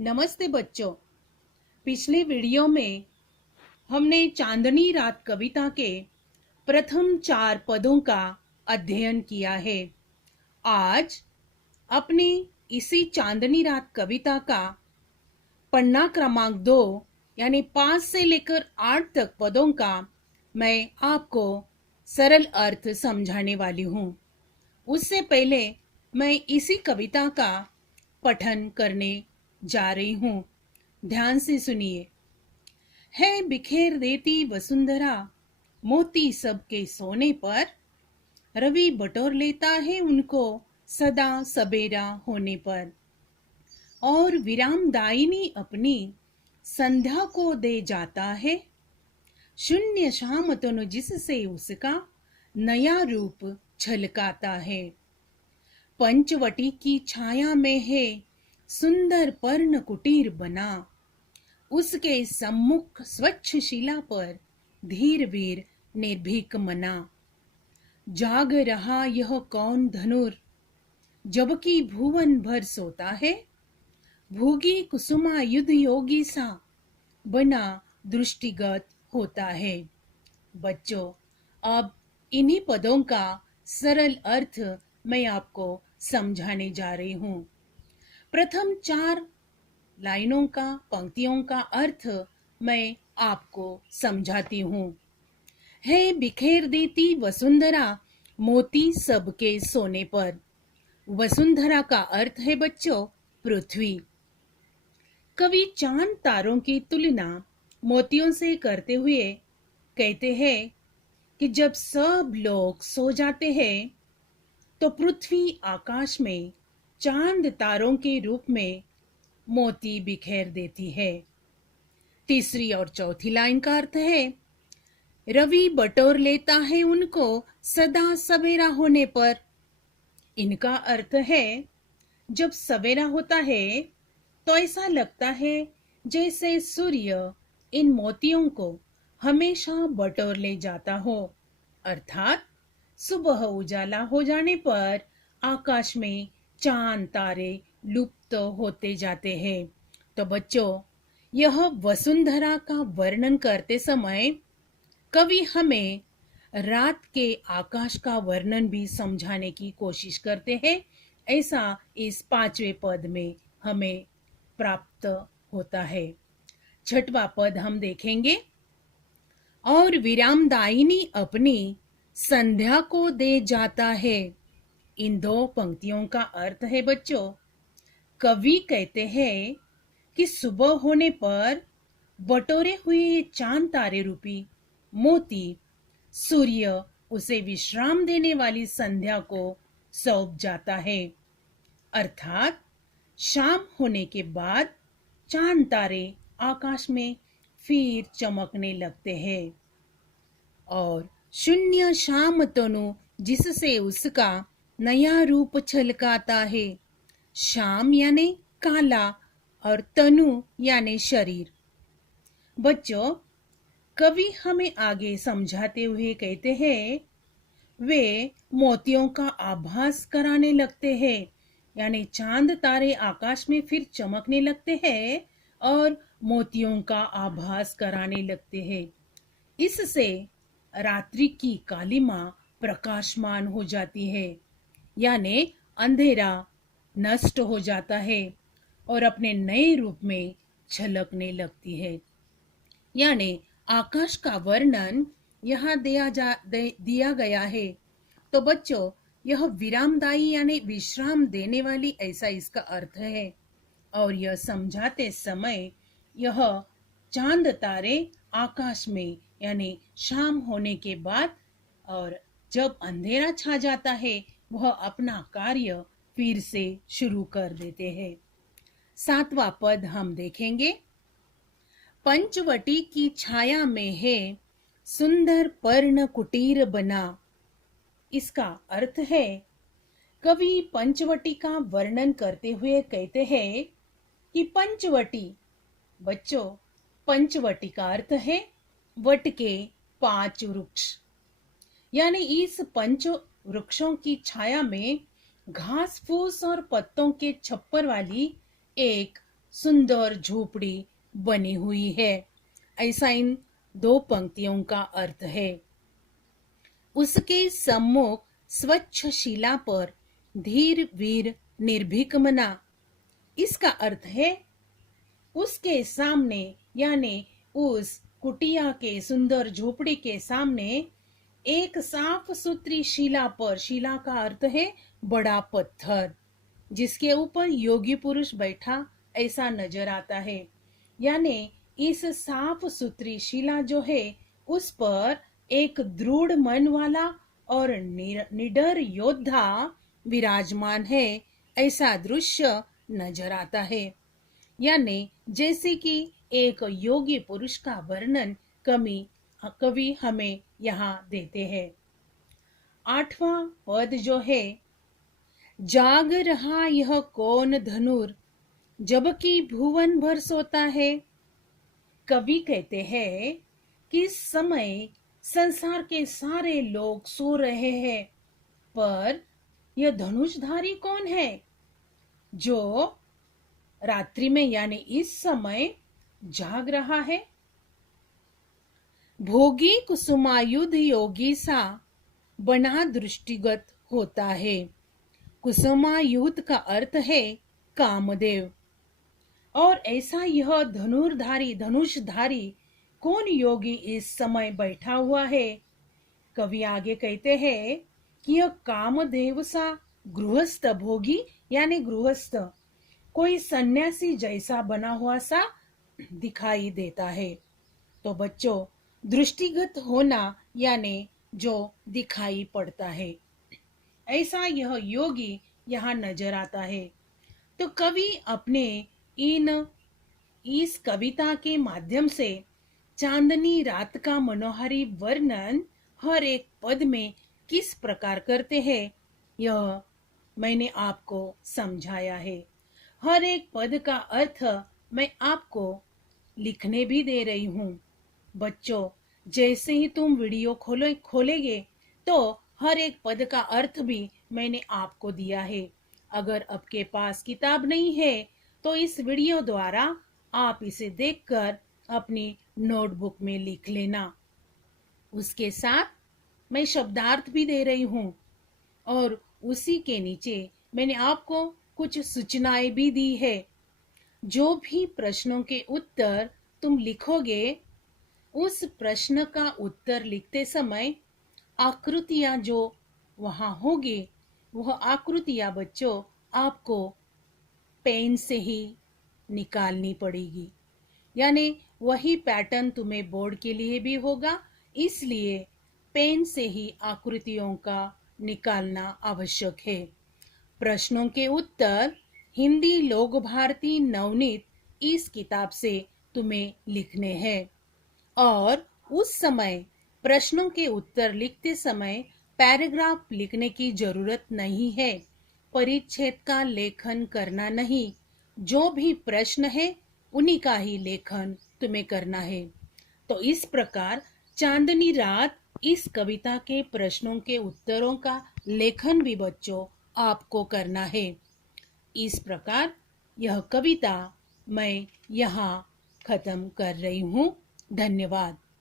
नमस्ते बच्चों। पिछले वीडियो में हमने चांदनी रात कविता के प्रथम 4 पदों का अध्ययन किया है। आज अपने इसी चांदनी रात कविता का पन्ना क्रमांक 2 यानी 5 से लेकर 8 तक पदों का मैं आपको सरल अर्थ समझाने वाली हूँ। उससे पहले मैं इसी कविता का पठन करने जा रही हूँ। ध्यान से सुनिए। है बिखेर देती वसुंधरा मोती सबके सोने पर, रवि बटोर लेता है उनको सदा सबेरा होने पर, और विरामदायिनी अपनी संध्या को दे जाता है, शून्य शाम तनु जिससे उसका नया रूप छलकाता है। पंचवटी की छाया में है सुंदर पर्ण कुटीर बना, उसके सम्मुख स्वच्छ शिला पर धीर वीर निर्भीक मना। जाग रहा यह कौन धनुर जबकि भुवन भर सोता है, भूगी कुसुमा युद्ध योगी सा बना दृष्टिगत होता है। बच्चों, अब इन्हीं पदों का सरल अर्थ मैं आपको समझाने जा रही हूँ। प्रथम 4 लाइनों का, पंक्तियों का अर्थ मैं आपको समझाती हूँ। है बिखेर देती वसुंधरा मोती सबके सोने पर। वसुंधरा का अर्थ है बच्चों पृथ्वी। कवि चांद तारों की तुलना मोतियों से करते हुए कहते हैं कि जब सब लोग सो जाते हैं तो पृथ्वी आकाश में चांद तारों के रूप में मोती बिखेर देती है। तीसरी और चौथी लाइन का अर्थ है रवि बटोर लेता है उनको सदा सवेरा होने पर। इनका अर्थ है जब सवेरा होता है तो ऐसा लगता है जैसे सूर्य इन मोतियों को हमेशा बटोर ले जाता हो, अर्थात सुबह उजाला हो जाने पर आकाश में चांद तारे लुप्त होते जाते हैं। तो बच्चों, यह वसुंधरा का वर्णन करते समय कवि हमें रात के आकाश का वर्णन भी समझाने की कोशिश करते हैं। ऐसा इस 5वें पद में हमें प्राप्त होता है। 6वां पद हम देखेंगे। और विरामदायिनी अपनी संध्या को दे जाता है। इन 2 पंक्तियों का अर्थ है बच्चों, कवि कहते हैं कि सुबह होने पर बटोरे हुए चांद तारे रूपी मोती सूर्य उसे विश्राम देने वाली संध्या को सौंप जाता है, अर्थात शाम होने के बाद चांद तारे आकाश में फिर चमकने लगते हैं और शून्य शाम तनु जिससे उसका नया रूप छलकाता है। शाम यानी काला और तनु यानी शरीर। बच्चों, कवि हमें आगे समझाते हुए कहते हैं वे मोतियों का आभास कराने लगते हैं, यानी चांद तारे आकाश में फिर चमकने लगते हैं और मोतियों का आभास कराने लगते हैं। इससे रात्रि की कालिमा प्रकाशमान हो जाती है, यानी अंधेरा नष्ट हो जाता है और अपने नए रूप में झलकने लगती है। यानी आकाश का वर्णन यहाँ दिया गया है। तो बच्चों, यह विरामदायी यानी विश्राम देने वाली, ऐसा इसका अर्थ है। और यह समझाते समय यह चांद तारे आकाश में यानी शाम होने के बाद और जब अंधेरा छा जाता है वह अपना कार्य फिर से शुरू कर देते हैं। 7वां पद हम देखेंगे। पंचवटी की छाया में है सुंदर पर्ण कुटीर बना। इसका अर्थ है कवि पंचवटी का वर्णन करते हुए कहते हैं कि पंचवटी, बच्चों, पंचवटी का अर्थ है वट के 5 वृक्ष, यानी इस 5 वृक्षों की छाया में घास फूस और पत्तों के छप्पर वाली एक सुंदर झोपड़ी बनी हुई है, ऐसा इन दो पंक्तियों का अर्थ है। उसके सम्मुख स्वच्छ शिला पर धीर वीर निर्भीक मना, इसका अर्थ है उसके सामने यानी उस कुटिया के सुंदर झोपड़ी के सामने एक साफ सुथरी शिला पर, शिला का अर्थ है बड़ा पत्थर, जिसके ऊपर योगी पुरुष बैठा ऐसा नजर आता है। यानी इस साफ सुथरी शिला जो है उस पर एक दृढ़ मन वाला और निडर योद्धा विराजमान है, ऐसा दृश्य नजर आता है। यानी जैसे कि एक योगी पुरुष का वर्णन कवि हमें यहाँ देते हैं। 8वां पद जो है, जाग रहा यह कौन धनुर जबकि भुवन भर सोता है। कवि कहते हैं कि इस समय संसार के सारे लोग सो रहे हैं, पर यह धनुषधारी कौन है जो रात्रि में यानी इस समय जाग रहा है। भोगी कुसुमायुध योगी सा बना दृष्टिगत होता है। कुसुमायुध का अर्थ है कामदेव, और ऐसा यह धनुषधारी कौन योगी इस समय बैठा हुआ है। कवि आगे कहते हैं कि यह कामदेव सा गृहस्थ, भोगी यानी गृहस्थ, कोई सन्यासी जैसा बना हुआ सा दिखाई देता है। तो बच्चों, दृष्टिगत होना यानी जो दिखाई पड़ता है, ऐसा यह योगी यहाँ नजर आता है। तो कवि अपने इस कविता के माध्यम से चांदनी रात का मनोहारी वर्णन हर एक पद में किस प्रकार करते हैं, यह मैंने आपको समझाया है। हर एक पद का अर्थ मैं आपको लिखने भी दे रही हूँ। बच्चों, जैसे ही तुम वीडियो खोलेंगे तो हर एक पद का अर्थ भी मैंने आपको दिया है। अगर आपके पास किताब नहीं है तो इस वीडियो द्वारा आप इसे देखकर अपनी नोटबुक में लिख लेना। उसके साथ मैं शब्दार्थ भी दे रही हूँ, और उसी के नीचे मैंने आपको कुछ सूचनाएं भी दी है। जो भी प्रश्नों के उत्तर तुम लिखोगे, उस प्रश्न का उत्तर लिखते समय आकृतियां जो वहां होगी, वह आकृतियां बच्चों आपको पेन से ही निकालनी पड़ेगी। यानी वही पैटर्न तुम्हें बोर्ड के लिए भी होगा, इसलिए पेन से ही आकृतियों का निकालना आवश्यक है। प्रश्नों के उत्तर हिंदी लोक भारती नवनीत इस किताब से तुम्हें लिखने हैं, और उस समय प्रश्नों के उत्तर लिखते समय पैराग्राफ लिखने की जरूरत नहीं है, परिच्छेद का लेखन करना नहीं। जो भी प्रश्न है उन्हीं का ही लेखन तुम्हें करना है। तो इस प्रकार चांदनी रात इस कविता के प्रश्नों के उत्तरों का लेखन भी बच्चों आपको करना है। इस प्रकार यह कविता मैं यहाँ खत्म कर रही हूँ। धन्यवाद।